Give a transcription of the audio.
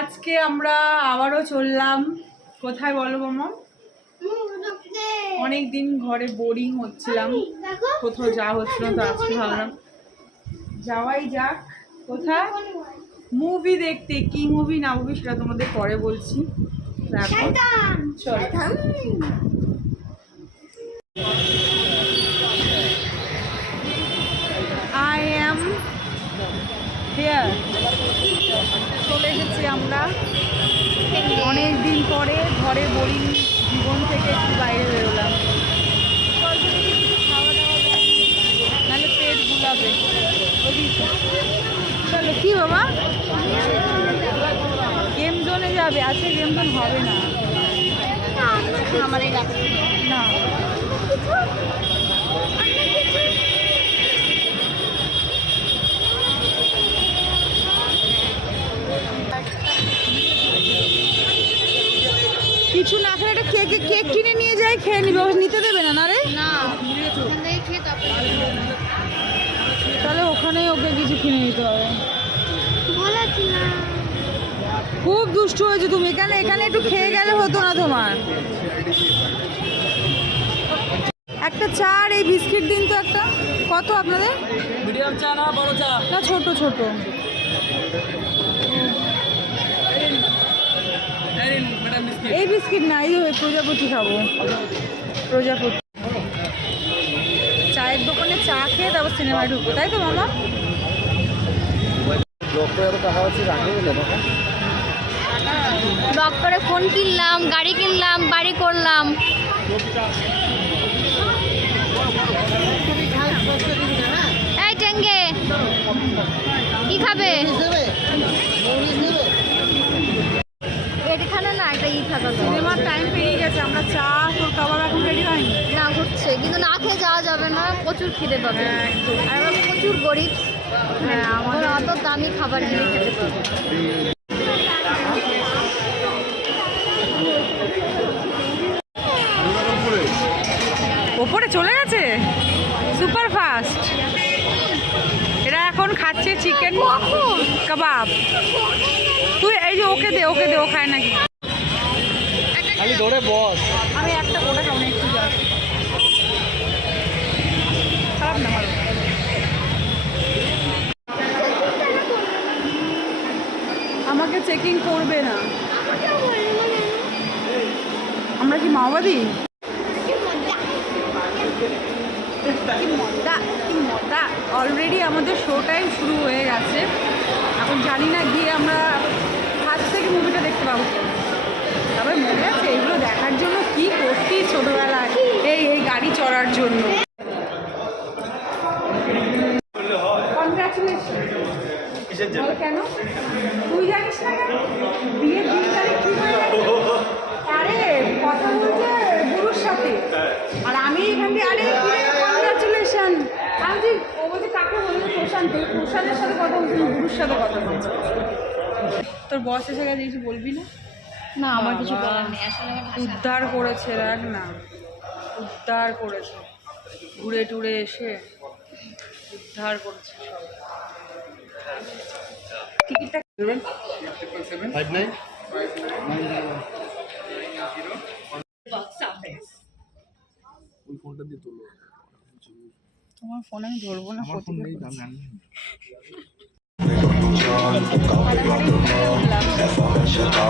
আজকে আমরা আবারও চললাম কোথায় বলো মামা? অনেক দিন ঘরে বোরিং হচ্ছিলাম, কোথাও যাওয়া হচ্ছিল তো আজকে ভাবলাম যাওয়াই যাক। কোথায়? মুভি দেখতে। কি মুভি না মুভি সেটা তোমাদের পরে বলছি। I am here. চলে এসেছি আমরা অনেক দিন পরে ঘরে বোরিং জীবন থেকে একটু বাইরে বেরোলাম। খাওয়া দাওয়া নাহলে পেট গুলাবে। চলো। কি বাবা? গেম জোনে যাবে? আজকে গেম জোন হবে না। না কিছু না খেলে একটা কেক কিনে নিয়ে যাই, খেয়ে নিবে। নিতে দেবে না? না রে, তাহলে ওখানেই ওকে কিছু কিনে নিতে হবে। খুব দুষ্টু হয়েছে তুমি। এখানে একটু খেয়ে গেলে হতো না তোমার? একটা চা আর এই বিস্কিট দিন তো একটা। কত আপনাদের? মিডিয়াম চা না বড় চা? না, ছোট ছোট। এই বিস্কিট না, এই প্রজাপতি খাবো। প্রজাপতি। চায়ের দোকানে চা খেয়ে তারপর সিনেমায় ঢুকবো, তাই তো মামা? ডক্টরে ফোন কিনলাম, গাড়ি কিনলাম, বাড়ি করলাম। এই টেঙ্গে কি খাবে? এখানে না একটা থাকা। সিনেমার টাইম পেরিয়ে গেছে, আমরা চা তোর কাবাব এখন রেডি হয়নি। না হচ্ছে, কিন্তু না খেয়ে যাওয়া যাবে না, প্রচুর খিদে পাবে। আর আমরা প্রচুর গরিব। হ্যাঁ, আমাদের অত দামি খাবার কিনে খেতে পারবো। ওপরে চলে গেছে সুপার ফাস্ট। এরা এখন খাচ্ছে চিকেন কাবাব। তুই এই যে ওকে দে, ওকে দে, ও খায় নাকি? খালি ধরে বস। আমি একটা ওটা খাবো না, একটু যাস। খারাপ না, ভালো। আমাকে চেকিং করবে না। আমরা কি মাওবাদী? কি মজা। অলরেডি আমাদের শো টাইম শুরু হয়ে গেছে। এখন জানি না গিয়ে আমরা ফার্স্ট থেকে মুভিটা দেখতে পাবো। তবে মনে আছে এগুলো দেখার জন্য কি করতি ছোটবেলায়, এই গাড়ি চড়ার জন্য। কনগ্রাচুলেশন। কেন তুই জানিস না? কেন বিয়ের দিন তারিখ ঠিক হয়ে গেছে? আরে কথা বলছে গুরুর সাথে, আর আমি এখান দিয়ে আরে কনগ্রাচুলেশন। আমি যে ও বলছে কাকে বললো? প্রশান্তের সাথে কথা বলছি, গুরুর সাথে কথা বলছি। তোর বস এসে গেছে, কিছু বলবি না? না, আমার কিছু বলার নেই আসলে। উদ্ধার করেছে, দেখ না, উদ্ধার করেছে। ঘুরে টুরে এসে উদ্ধার করেছে সব। টিকিটটা 59 ওই ফোনটা দিয়ে তোলো। তোমার ফোন আমি ধরবো না। আমার ফোন নেই, আমি জানি। উঠলাম